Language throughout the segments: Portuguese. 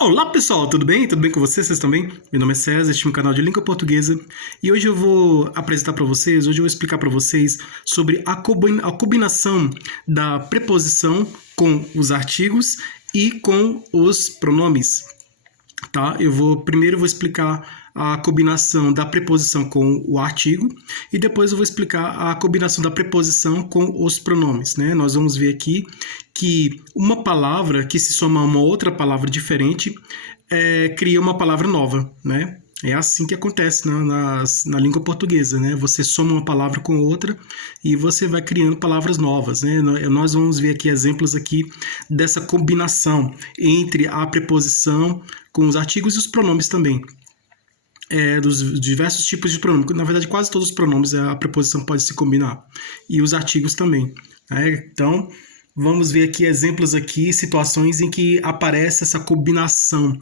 Olá pessoal, tudo bem? Tudo bem com vocês? Vocês estão bem? Meu nome é César, este é um canal de língua portuguesa e hoje eu vou apresentar para vocês, hoje eu vou explicar para vocês sobre a combinação da preposição com os artigos e com os pronomes, tá? Primeiro eu vou explicar a combinação da preposição com o artigo e depois eu vou explicar a combinação da preposição com os pronomes, né? Nós vamos ver aqui que uma palavra que se soma a uma outra palavra diferente cria uma palavra nova, né? É assim que acontece na língua portuguesa, né? Você soma uma palavra com outra e você vai criando palavras novas, né? Nós vamos ver aqui exemplos aqui dessa combinação entre a preposição com os artigos e os pronomes também. Dos diversos tipos de pronome. Na verdade, quase todos os pronomes a preposição pode se combinar. E os artigos também. Então, vamos ver aqui exemplos aqui, situações em que aparece essa combinação.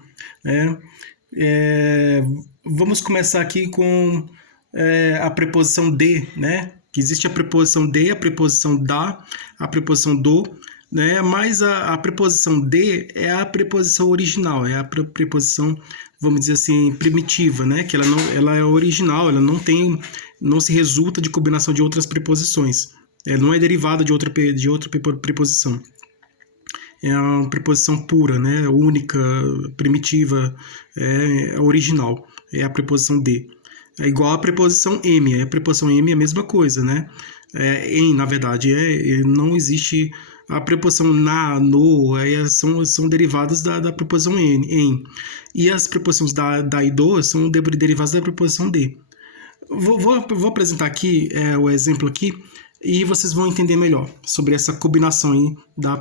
Vamos começar aqui com a preposição de, né? Que existe a preposição de, a preposição da, a preposição do, né? Mas a preposição de é a preposição original, é a preposição, vamos dizer assim, primitiva, né? Que ela é original, ela não se resulta de combinação de outras preposições. Ela não é derivada de outra preposição. É uma preposição pura, né? Única, primitiva, original. É a preposição de. É igual à preposição em. A preposição em é a mesma coisa, né? Na verdade, não existe a preposição na, no, são derivadas da preposição em. E as preposições da e do são derivadas da preposição de. Vou apresentar aqui o exemplo aqui e vocês vão entender melhor sobre essa combinação aí da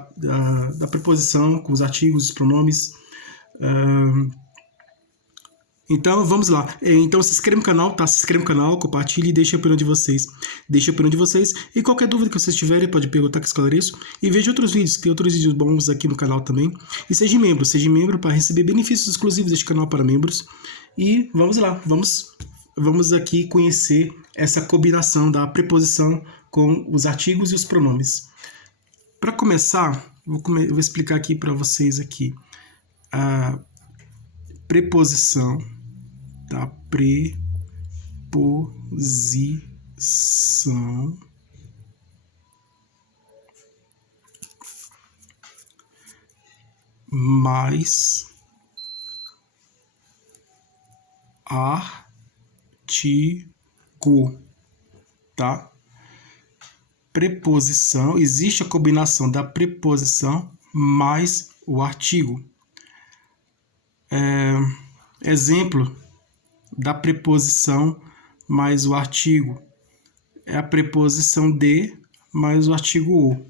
preposição com os artigos, os pronomes. Então, vamos lá. Então, se inscreva no canal, tá? Se inscreva no canal, compartilhe e deixe a opinião de vocês. Deixe a opinião de vocês. E qualquer dúvida que vocês tiverem, pode perguntar que eu esclareço. E veja outros vídeos, tem outros vídeos bons aqui no canal também. E seja membro para receber benefícios exclusivos deste canal para membros. E vamos lá, vamos aqui conhecer essa combinação da preposição com os artigos e os pronomes. Para começar, eu vou explicar aqui para vocês aqui a preposição. Da preposição mais artigo, tá? Preposição, existe a combinação da preposição mais o artigo. Exemplo da preposição mais o artigo é a preposição de mais o artigo o.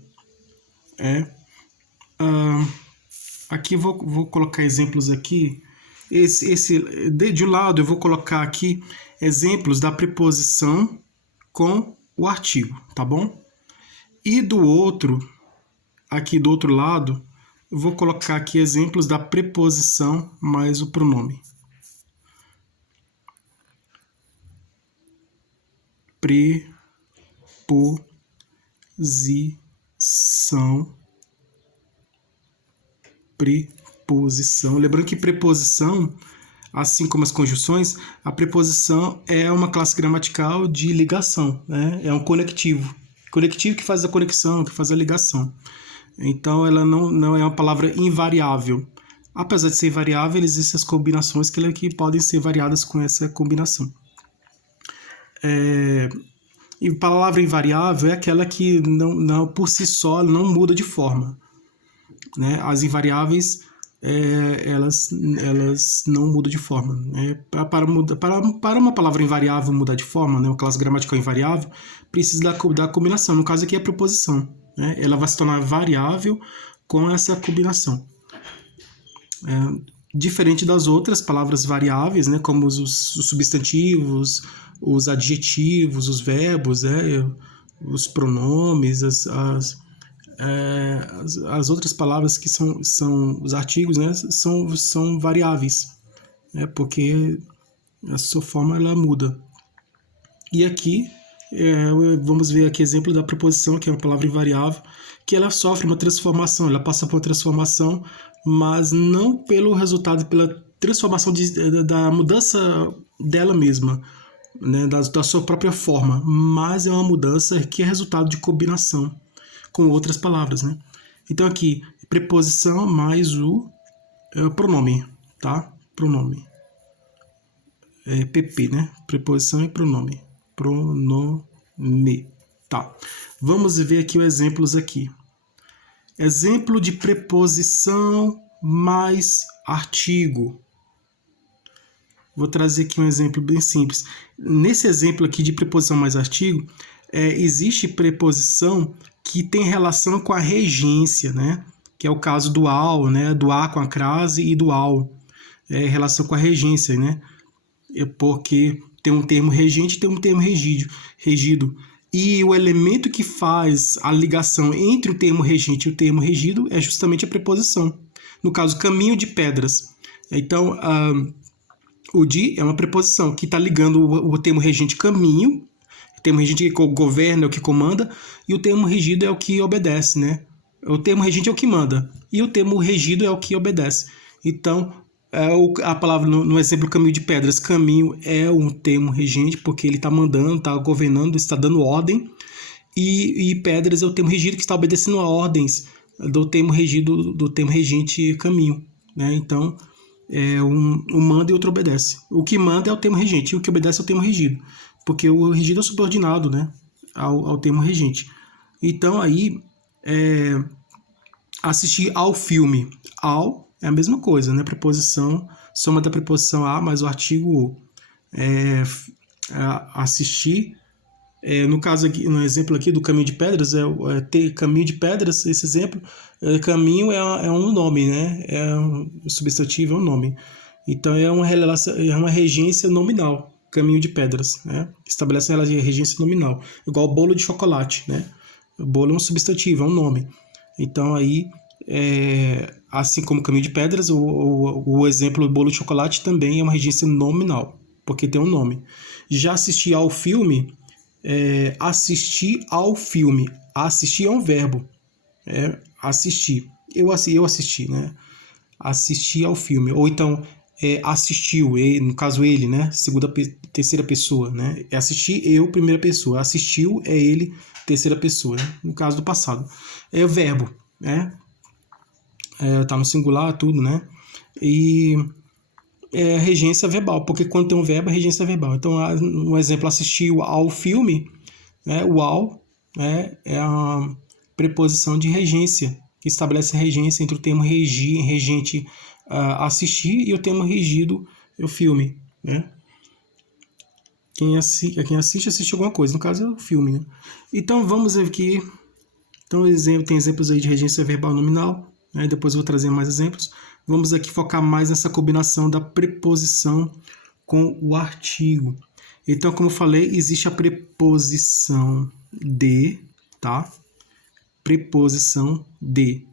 Aqui vou colocar exemplos aqui. De um lado eu vou colocar aqui exemplos da preposição com o artigo, tá bom? E do outro, aqui do outro lado, eu vou colocar aqui exemplos da preposição mais o pronome. Preposição. Lembrando que preposição, assim como as conjunções, a preposição é uma classe gramatical de ligação, né? É um conectivo. Conectivo que faz a conexão, que faz a ligação. Então, ela não é uma palavra invariável. Apesar de ser variável, existem as combinações que podem ser variadas com essa combinação. E palavra invariável é aquela que não por si só não muda de forma, né? As invariáveis elas não mudam de forma, né? Para uma palavra invariável mudar de forma, né? Uma classe gramatical invariável, precisa da combinação. No caso aqui é a preposição, né? Ela vai se tornar variável com essa combinação. Diferente das outras palavras variáveis, né? Como os substantivos, os adjetivos, os verbos, os pronomes, as outras palavras que são os artigos, né? São variáveis, né? Porque a sua forma ela muda. E aqui vamos ver aqui exemplo da preposição, que é uma palavra invariável, que ela sofre uma transformação, ela passa por uma transformação mas não pelo resultado, pela transformação da mudança dela mesma, né, da sua própria forma, mas é uma mudança que é resultado de combinação com outras palavras, né? Então aqui, preposição mais o pronome, tá? Pronome. PP, né? Preposição e pronome. Pronome. Tá. Vamos ver aqui os exemplos aqui. Exemplo de preposição mais artigo. Vou trazer aqui um exemplo bem simples. Nesse exemplo aqui de preposição mais artigo, existe preposição que tem relação com a regência, né? Que é o caso do ao, né? Do a com a crase e do ao. Relação com a regência, né? Porque tem um termo regente e tem um termo regido. E o elemento que faz a ligação entre o termo regente e o termo regido é justamente a preposição. No caso, caminho de pedras. Então, o de é uma preposição que está ligando o termo regente caminho, o termo regente que governa é o que comanda, e o termo regido é o que obedece, né? O termo regente é o que manda, e o termo regido é o que obedece. Então, a palavra no exemplo caminho de pedras, caminho é um termo regente, porque ele está mandando, está governando, está dando ordem, e pedras é o termo regido que está obedecendo a ordens do termo regido, do termo regente caminho, né? Então, um manda e outro obedece. O que manda é o termo regente e o que obedece é o termo regido, porque o regido é subordinado, né, ao termo regente. Então aí assistir ao filme. Ao é a mesma coisa, né? Preposição, soma da preposição a mais o artigo o. Assistir. No caso aqui, no exemplo aqui do caminho de pedras, ter caminho de pedras, esse exemplo, caminho é um nome, né? É um substantivo, é um nome. Então é uma regência nominal, caminho de pedras, né? Estabelece uma regência nominal, igual bolo de chocolate, né? O bolo é um substantivo, é um nome. Então aí, assim como caminho de pedras, o exemplo bolo de chocolate também é uma regência nominal, porque tem um nome. Já assistir ao filme, assistir ao filme. Assistir é um verbo. Assistir. Eu assisti, né? Assistir ao filme. Ou então, assistiu, no caso ele, né? Terceira pessoa, né? Assistir, eu, primeira pessoa. Assistiu é ele, terceira pessoa, né? No caso do passado. É o verbo, né? Tá no singular, tudo, né? E regência verbal, porque quando tem um verbo é regência verbal. Então, um exemplo, assistiu ao filme, né? O ao, né, é a preposição de regência, que estabelece a regência entre o termo regente assistir e o termo regido, o filme, né? Quem assiste alguma coisa, no caso é o filme, né? Então, vamos ver aqui. Então, tem exemplos aí de regência verbal nominal, né? Depois eu vou trazer mais exemplos. Vamos aqui focar mais nessa combinação da preposição com o artigo. Então, como eu falei, existe a preposição de, tá? Preposição de.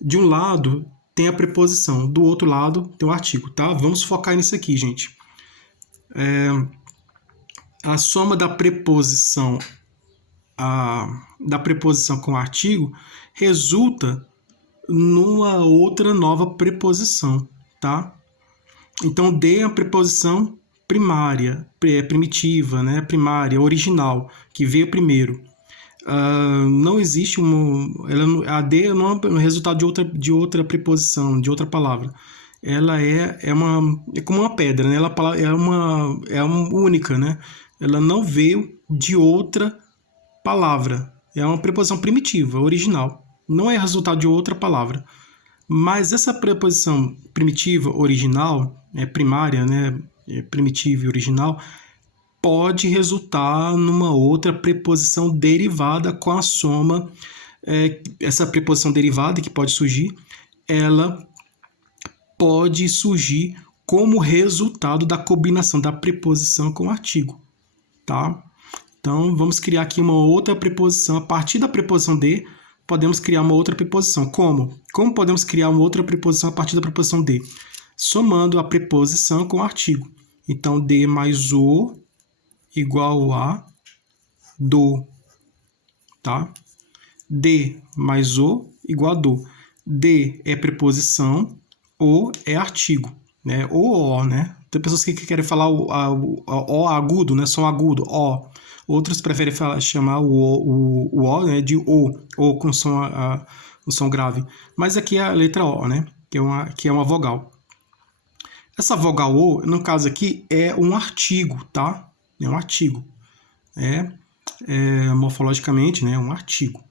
De um lado tem a preposição, do outro lado tem o artigo, tá? Vamos focar nisso aqui, gente. A soma da preposição com o artigo resulta numa outra nova preposição, tá? Então, de é a preposição primária, primitiva, né? Primária, original, que veio primeiro. Não existe a de não é o resultado de outra preposição, de outra palavra. Ela é como uma pedra, né? Ela é uma única, né? Ela não veio de outra palavra. É uma preposição primitiva, original. Não é resultado de outra palavra. Mas essa preposição primitiva, original, primária, né, primitiva e original, pode resultar numa outra preposição derivada com a soma. Essa preposição derivada que pode surgir, ela pode surgir como resultado da combinação da preposição com o artigo, tá? Então, vamos criar aqui uma outra preposição. A partir da preposição de, podemos criar uma outra preposição. Como? Como podemos criar uma outra preposição a partir da preposição de? Somando a preposição com o artigo. Então, de mais o igual a do, tá? De mais o igual a do. De é preposição, O é artigo, né? O, né? Tem pessoas que querem falar o agudo, né? Som agudo, o. Outros preferem chamar o, né? De o com som, o som grave. Mas aqui é a letra O, né? Que é uma vogal. Essa vogal O, no caso aqui, é um artigo, tá? É um artigo. Morfologicamente, né? Um artigo.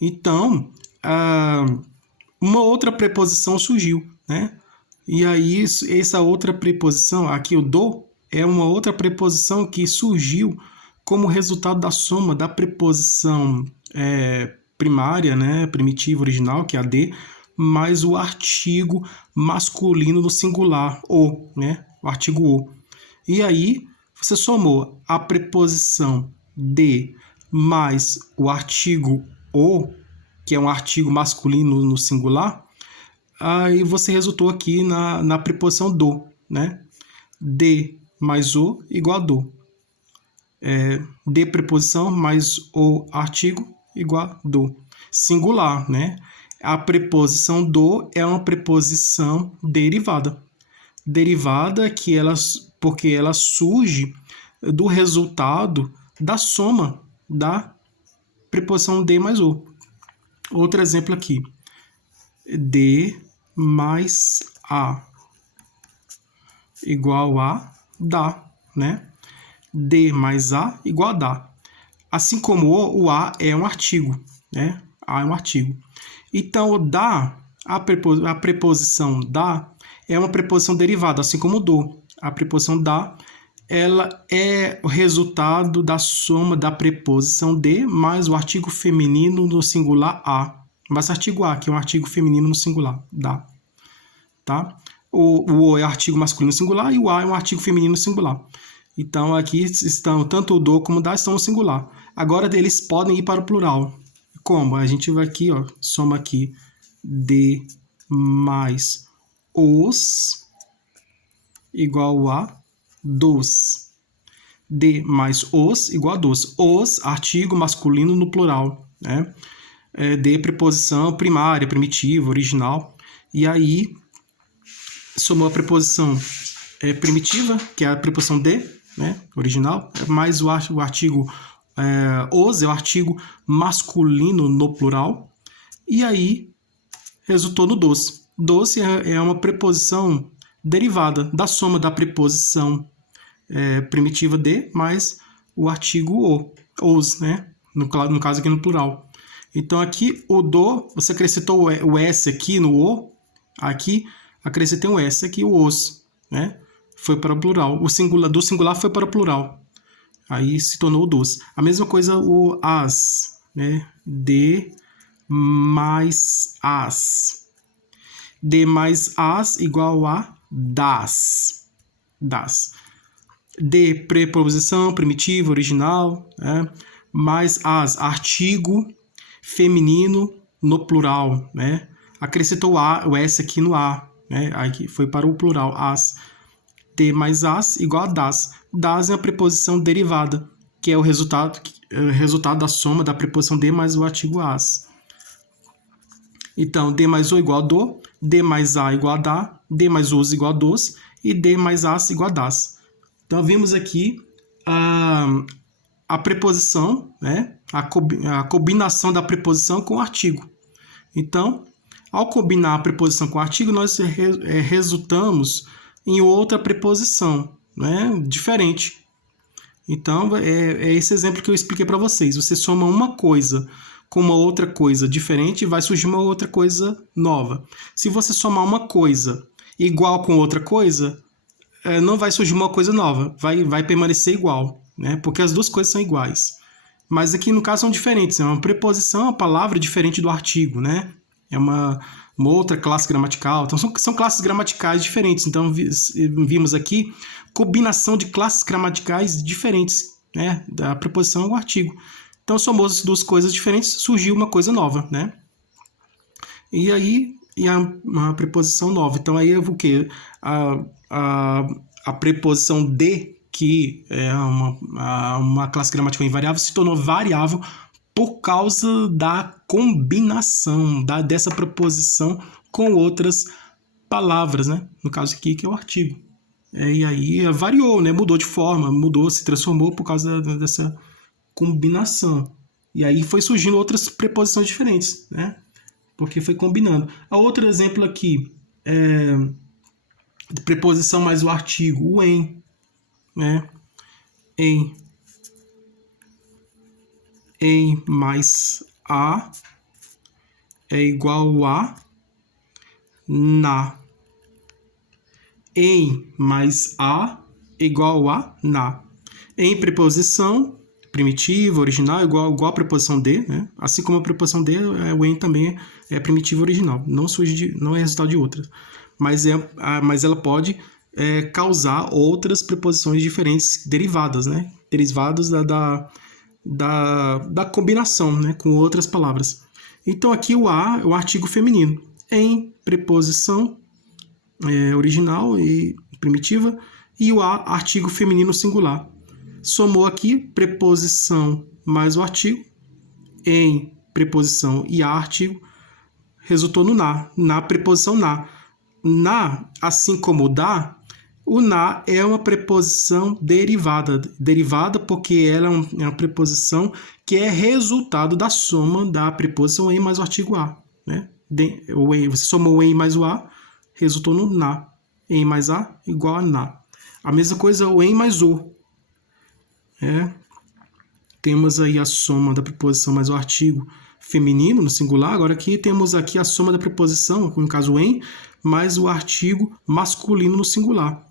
Então, uma outra preposição surgiu, né? E aí, essa outra preposição, aqui o do, é uma outra preposição que surgiu como resultado da soma da preposição primária, né? Primitiva original, que é a de, mais o artigo masculino no singular, o, né? O artigo o. E aí, você somou a preposição de mais o artigo o, que é um artigo masculino no singular, aí você resultou aqui na preposição do, né? De mais o igual a do. De preposição mais o artigo igual a do. Singular, né? A preposição do é uma preposição derivada. Derivada porque ela surge do resultado da soma da preposição de mais o. Outro exemplo aqui. De mais a igual a dá, né? De mais a igual a dá. Assim como o a é um artigo, né? A é um artigo. Então, o dá, a preposição dá é uma preposição derivada, assim como o do. A preposição dá, ela é o resultado da soma da preposição de mais o artigo feminino no singular a. Mas artigo a, que é um artigo feminino no singular, dá. Tá? O é artigo masculino no singular e o a é um artigo feminino no singular. Então, aqui estão tanto o do como o dá estão no singular. Agora, eles podem ir para o plural. Como? A gente vai aqui, ó, soma aqui de mais os igual a dos. De mais os igual a dos. Os, artigo masculino no plural, né? De preposição primária, primitiva, original. E aí, somou a preposição primitiva, que é a preposição de, né? Original, mais o artigo os, é o artigo masculino no plural. E aí, resultou no dos. Dos é uma preposição derivada da soma da preposição primitiva de mais o artigo os, né? No caso aqui no plural. Então aqui o do, você acrescentou o s aqui no o, aqui acrescentei um s aqui, o os, né? Foi para o plural. O singular, do singular foi para o plural. Aí se tornou o dos. A mesma coisa o as, né? De mais as. De mais as igual a das. Das. De preposição primitiva, original, né? Mais as, artigo feminino no plural, né? Acrescentou o s aqui no a, né? Aí foi para o plural, as. De mais as igual a das. Das é a preposição derivada, que é o resultado da soma da preposição de mais o artigo as. Então, de mais o igual a do, de mais a igual a da, de mais os igual a dos e de mais as igual a das. Então, vimos aqui a preposição, né? A combinação da preposição com o artigo. Então, ao combinar a preposição com o artigo, nós resultamos em outra preposição, né? Diferente. Então, é esse exemplo que eu expliquei para vocês. Você soma uma coisa com uma outra coisa diferente, vai surgir uma outra coisa nova. Se você somar uma coisa igual com outra coisa, não vai surgir uma coisa nova, vai permanecer igual, né? Porque as duas coisas são iguais. Mas aqui, no caso, são diferentes. É uma preposição, uma palavra diferente do artigo, né? É uma outra classe gramatical. Então, são classes gramaticais diferentes. Então, vimos aqui combinação de classes gramaticais diferentes, né? Da preposição ao artigo. Então, somou as duas coisas diferentes, surgiu uma coisa nova, né? E aí, uma preposição nova. Então, aí é o quê? A preposição de, que é uma classe gramatical invariável, se tornou variável por causa da combinação dessa preposição com outras palavras, né? No caso aqui, que é o artigo. E aí variou, né? Mudou de forma, mudou, se transformou por causa dessa combinação. E aí foi surgindo outras preposições diferentes, né? Porque foi combinando. A outro exemplo aqui é preposição mais o artigo, o em, né? Em mais a é igual a na. Em mais a igual a na. Em preposição primitiva, original, igual a preposição de, né? Assim como a preposição de, o em também é primitiva original, não é resultado de outra. Mas ela pode causar outras preposições diferentes derivadas, né? Derivadas da combinação, né? Com outras palavras. Então aqui o a é o artigo feminino. Em preposição original e primitiva, e o a, artigo feminino singular. Somou aqui preposição mais o artigo, em preposição e a artigo, resultou no na preposição na. Na, assim como o da, o na é uma preposição derivada porque ela é uma preposição que é resultado da soma da preposição em mais o artigo a, né? Você somou o em mais o a, resultou no na. Em mais a igual a na. A mesma coisa o em mais o. Temos aí a soma da preposição mais o artigo feminino no singular. Agora aqui temos aqui a soma da preposição, no caso o em, mais o artigo masculino no singular.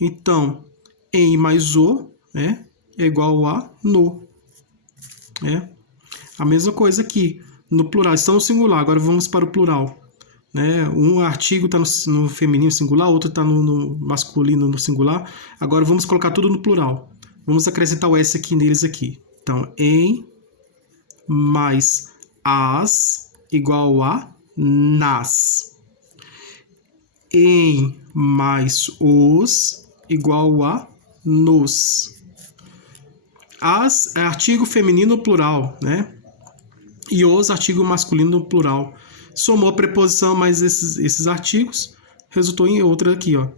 Então, em mais o, né, é igual a no. A mesma coisa aqui no plural. Estão no singular, agora vamos para o plural. Né? Um artigo está no feminino singular, outro está no masculino no singular. Agora vamos colocar tudo no plural. Vamos acrescentar o S aqui neles aqui. Então, em mais as igual a nas. Em mais os igual a nos. As é artigo feminino plural, né? E os artigo masculino plural. Somou a preposição mais esses artigos, resultou em outra aqui, ó.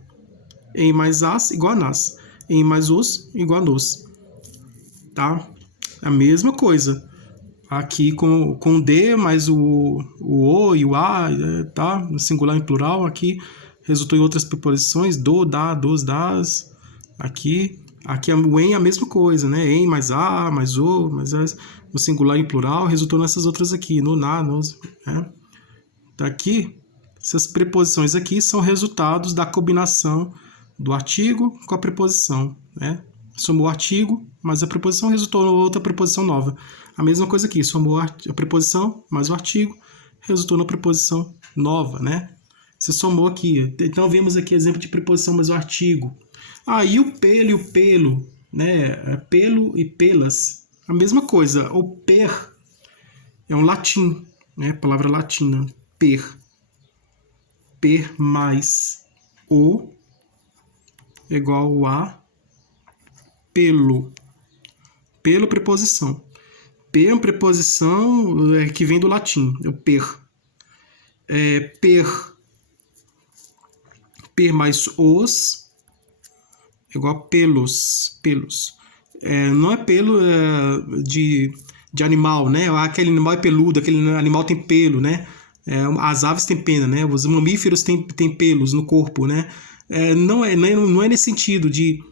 Em mais as igual a nas. Em mais os igual a nos. Tá? A mesma coisa. Aqui com o D mais o e o A, tá? Singular e plural. Aqui resultou em outras preposições. Do, da, dos, das. Aqui o em é a mesma coisa, né? Em mais a, mais o, mais as. No singular e plural, resultou nessas outras aqui. No, na, nos, né? Daqui, essas preposições aqui são resultados da combinação do artigo com a preposição, né? Somou o artigo, mas a preposição resultou em outra preposição nova. A mesma coisa aqui, somou a preposição mais o artigo, resultou na preposição nova, né? Você somou aqui. Então, vemos aqui exemplo de preposição mais o artigo. E o pelo, né? Pelo e pelas, a mesma coisa. O per é um latim, né? Palavra latina. Per mais o igual a pelo. Pelo, preposição. Per é uma preposição que vem do latim, é o per. Per mais os igual a pelos. Não é pelo de animal, né? Aquele animal é peludo, aquele animal tem pelo, né? As aves têm pena, né? Os mamíferos têm pelos no corpo, né? Não é nesse sentido de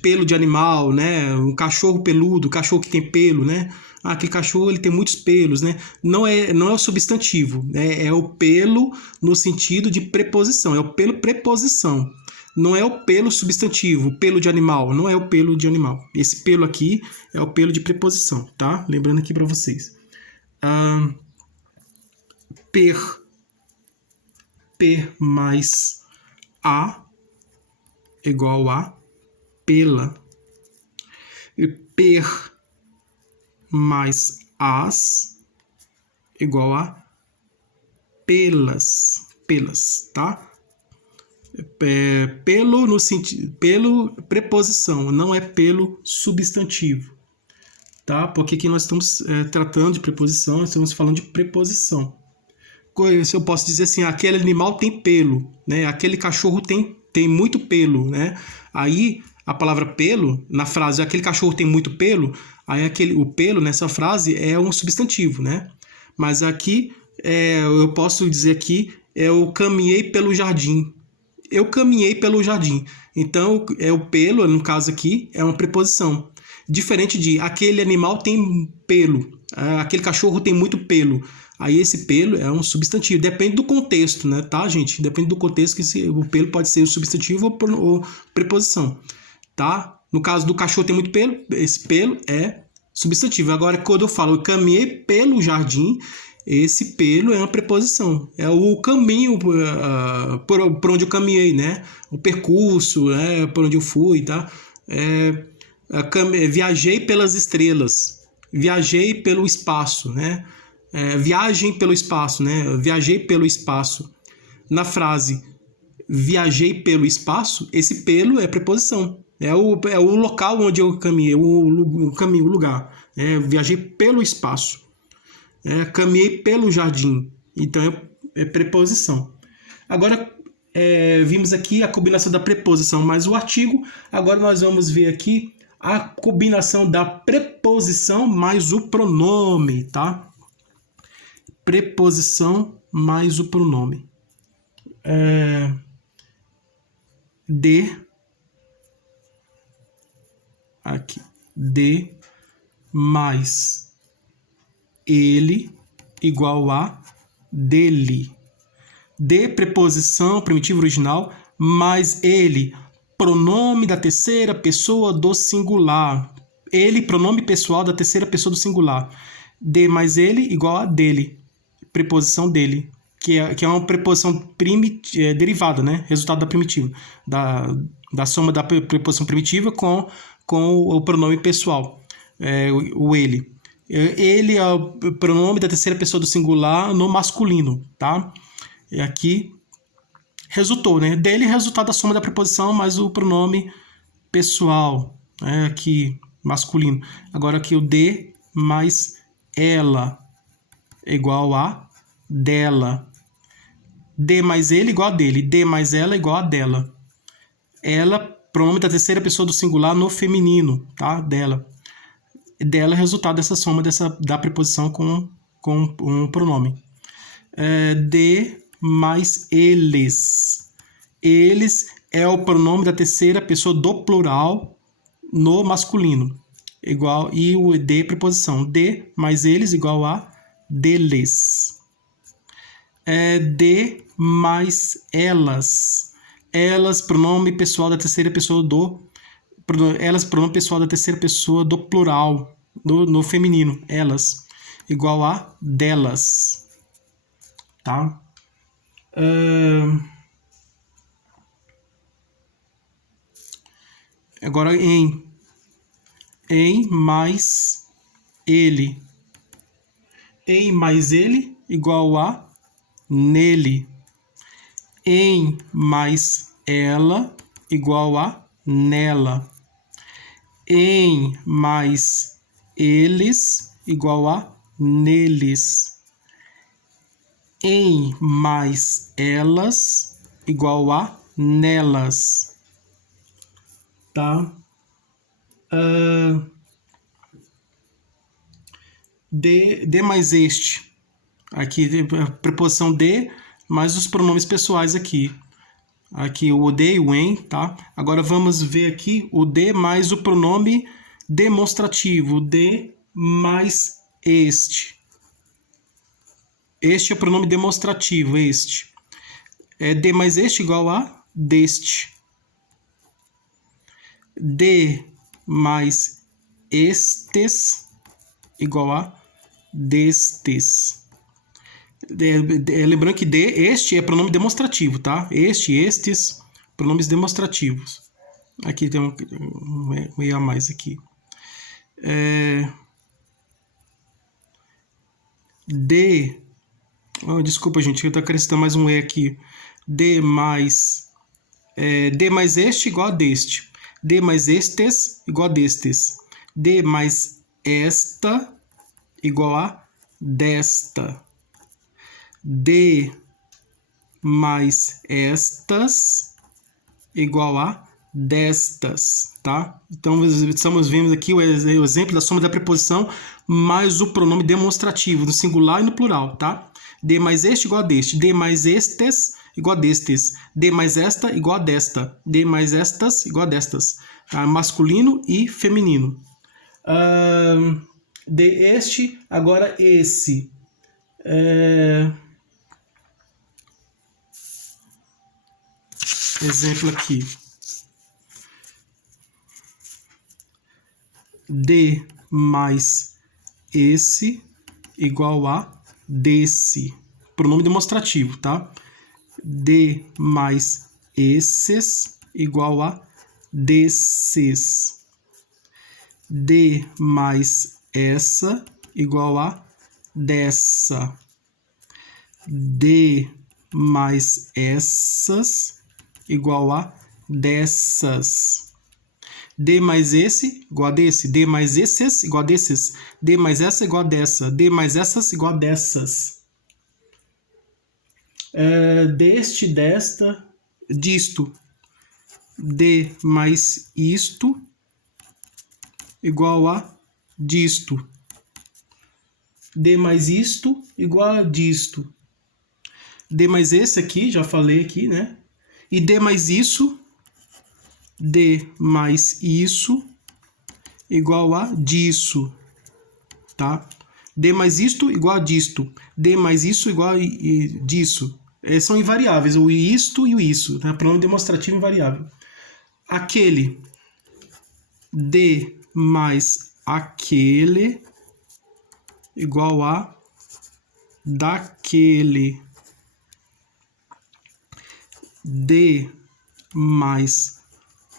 pelo de animal, né? Um cachorro peludo, cachorro que tem pelo, né? Aquele cachorro ele tem muitos pelos, né? Não é o substantivo, é o pelo no sentido de preposição, é o pelo preposição. Não é o pelo substantivo, pelo de animal, não é o pelo de animal. Esse pelo aqui é o pelo de preposição, tá? Lembrando aqui para vocês. Per mais a igual a pela. E per mais as igual a pelas, tá? Pelo no sentido, pelo preposição, não é pelo substantivo, tá? Porque aqui nós estamos tratando de preposição, estamos falando de preposição, eu posso dizer assim, aquele animal tem pelo, né? Aquele cachorro tem muito pelo, né? Aí a palavra pelo, na frase aquele cachorro tem muito pelo, aí o pelo nessa frase é um substantivo, né? Mas aqui eu posso dizer aqui eu caminhei pelo jardim. Eu caminhei pelo jardim. Então, o pelo, no caso aqui, é uma preposição. Diferente de aquele animal tem pelo, aquele cachorro tem muito pelo. Aí esse pelo é um substantivo. Depende do contexto, né, tá, gente? Depende do contexto que o pelo pode ser o substantivo ou preposição, tá? No caso do cachorro tem muito pelo, esse pelo é substantivo. Agora, quando eu falo eu caminhei pelo jardim, esse pelo é uma preposição. É o caminho por onde eu caminhei, né? O percurso, por onde eu fui, tá? Viajei pelas estrelas. Viajei pelo espaço, né? Viagem pelo espaço, né? Viajei pelo espaço. Na frase viajei pelo espaço, esse pelo é preposição. É o local onde eu caminhei, o caminho, o lugar. Viajei pelo espaço. Caminhei pelo jardim. Então é preposição. Agora vimos aqui a combinação da preposição mais o artigo. Agora nós vamos ver aqui a combinação da preposição mais o pronome, tá? Preposição mais o pronome. Aqui, de mais ele igual a dele. De, preposição, primitivo original, mais ele, pronome da terceira pessoa do singular. Ele, pronome pessoal da terceira pessoa do singular. De mais ele igual a dele. Preposição dele. Que é uma preposição derivada, né? Resultado da primitiva. Da soma da preposição primitiva com o pronome pessoal. O ele. Ele é o pronome da terceira pessoa do singular no masculino, tá? E aqui resultou, né? Dele, resultado da soma da preposição mais o pronome pessoal, aqui masculino. Agora aqui o de mais ela igual a dela. De mais ele igual a dele. De mais ela igual a dela. Ela, pronome da terceira pessoa do singular no feminino, tá? Dela. Dela é resultado dessa soma da preposição com um pronome. De mais eles. Eles é o pronome da terceira pessoa do plural no masculino. E o de preposição. De mais eles igual a deles. De mais elas. Elas, pronome pessoal da terceira pessoa elas, pronome pessoal da terceira pessoa do plural, no feminino. Elas, igual a delas. Tá? Agora em mais ele. Em mais ele igual a nele. Em mais ela igual a nela. Em mais eles igual a neles. Em mais elas igual a nelas. Tá? De mais este. Aqui a preposição de mais os pronomes pessoais aqui. Aqui o de e o em, tá? Agora vamos ver aqui o de mais o pronome demonstrativo. De mais este. Este é o pronome demonstrativo, este. De mais este igual a deste. De mais estes igual a destes. Lembrando que este é pronome demonstrativo, tá? Estes, pronomes demonstrativos. Aqui tem um E a mais aqui. Desculpa, gente, eu estou acrescentando mais um E aqui. De mais este igual a deste. De mais estes igual a destes. De mais esta igual a desta. D mais estas igual a destas, tá? Então, estamos vendo aqui o exemplo da soma da preposição mais o pronome demonstrativo, no singular e no plural, tá? D mais este igual a deste, D mais estes igual a destes, D mais esta igual a desta, D mais estas igual a destas, tá? Masculino e feminino. De este, agora esse. Exemplo aqui. D mais esse igual a desse. Pronome demonstrativo, tá? D mais esses igual a desses. D mais essa igual a dessa. D mais essas igual a dessas. D mais esse igual a desse. D mais esses igual a desses. D mais essa igual a dessa. D mais essas igual a dessas. Deste, desta, disto. D mais isto igual a disto. D mais isto igual a disto. D mais esse aqui, já falei aqui, né? E D mais isso, D mais isso igual a disso, tá? D mais isto igual a disto. D mais isso igual a disso. São invariáveis, o isto e o isso, né? Pronome demonstrativo invariável. Aquele. D mais aquele igual a daquele. D mais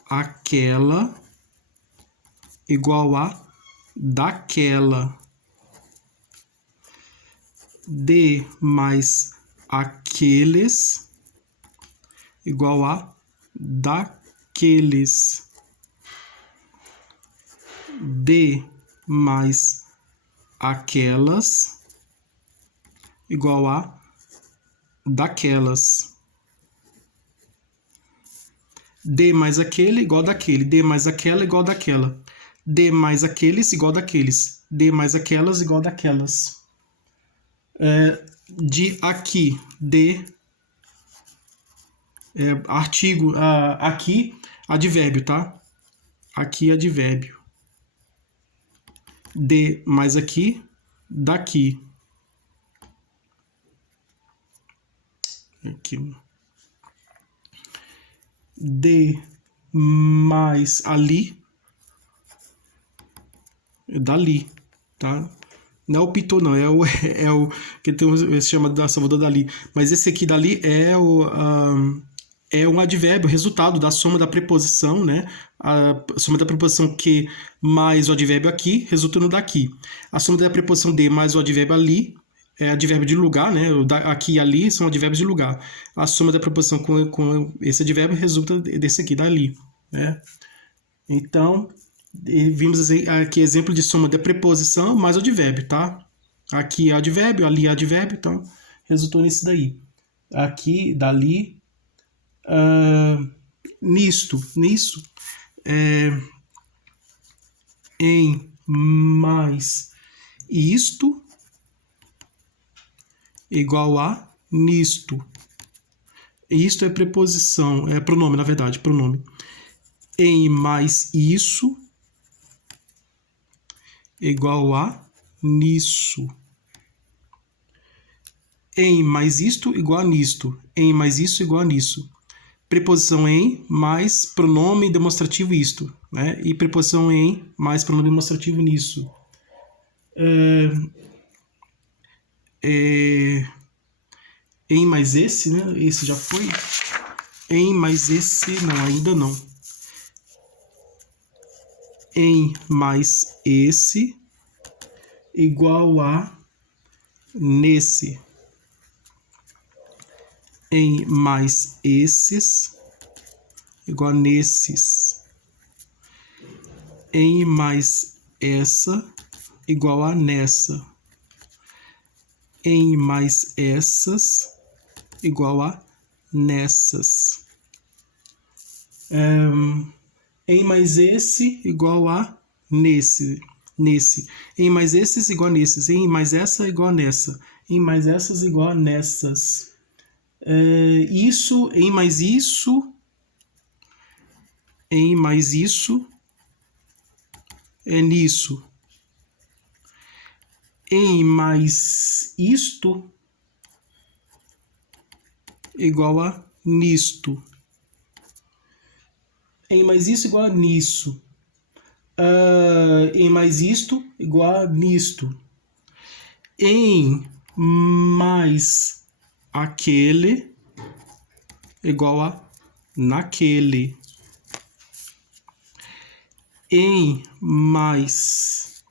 aquela igual a daquela. D mais aqueles igual a daqueles. D mais aquelas igual a daquelas. D mais aquele igual daquele. D mais aquela igual daquela. D mais aqueles igual daqueles. D mais aquelas igual daquelas. De aqui, D, artigo, aqui, advérbio, tá? Aqui, advérbio. D mais aqui, daqui. Aqui. D mais ali, dali, tá? Não é o Pitot, não, é o que tem se chama da Salvador Dali. Mas esse aqui dali é um advérbio, resultado da soma da preposição, né? A soma da preposição que mais o advérbio aqui, resulta no daqui. A soma da preposição de mais o advérbio ali é advérbio de lugar, né? O aqui e ali são advérbios de lugar. A soma da preposição com esse advérbio resulta desse aqui, dali, né? Então, vimos aqui exemplo de soma da preposição mais o advérbio, tá? Aqui é advérbio, ali é advérbio, então resultou nisso daí. Aqui, dali, nisto, em mais isto igual a nisto. Isto é preposição, é pronome, na verdade, pronome. Em mais isso igual a nisso. Em mais isto igual a nisto. Em mais isso igual a nisso. Preposição em mais pronome demonstrativo isto, né? E preposição em mais pronome demonstrativo nisso. Em mais esse, né? Esse já foi. Em mais esse, não, ainda não. Em mais esse igual a nesse. Em mais esses igual a nesses. Em mais essa igual a nessa. em mais essas igual a nessas. Em mais esse igual a nesse. Em mais esses igual a nesses. Em mais essa igual a nessa. Em mais essas igual a nessas. Isso, em mais isso. Em mais isso é nisso. Em mais isto igual a nisto. Em mais isso igual a nisso. Em mais isto igual a nisto. Em mais aquele igual a naquele. Em mais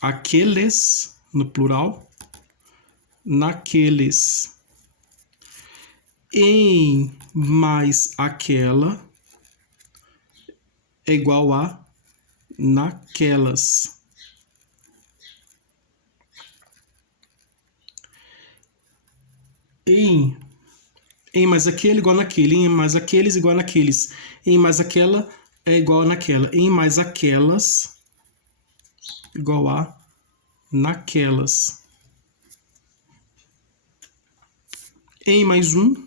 aqueles, no plural, naqueles. Em mais aquela é igual a naquelas. Em mais aquele igual naquele. Em mais aqueles igual naqueles. Em mais aquela é igual naquela. Em mais aquelas igual a naquelas. Em mais um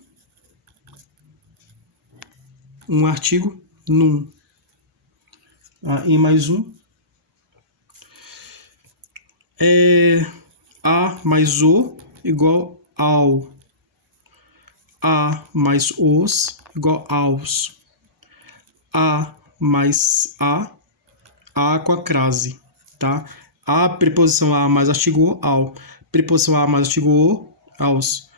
artigo num. Em mais a mais o igual ao. A mais os igual aos. A mais a com a crase, tá? A preposição a mais artigo o, ao. Preposição a mais artigo o, aos.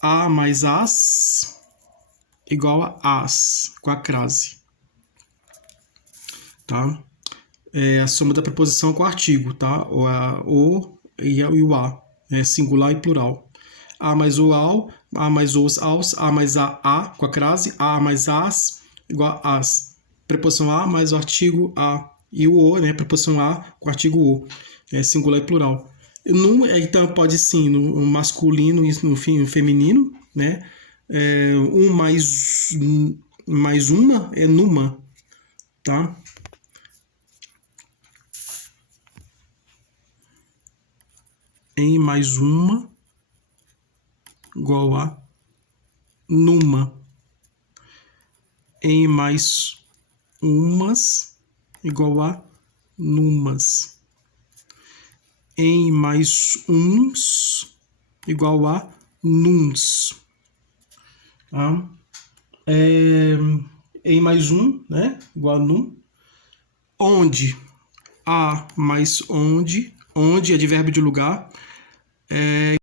A mais as igual a as, com a crase, tá? A soma da preposição com o artigo, tá? O e o a, singular e plural. A mais o ao, a mais os aos, a mais a com a crase, a mais as igual a as. Preposição a mais o artigo a e o, né? Preposição a com o artigo o, singular e plural. Então pode sim no masculino e no feminino, né? Mais uma é numa, tá? Em mais uma igual a numa. Em mais umas igual a numas. Em mais uns igual a nuns. Tá? Em mais um, né? Igual a num. Onde. A mais onde. Onde é advérbio de lugar.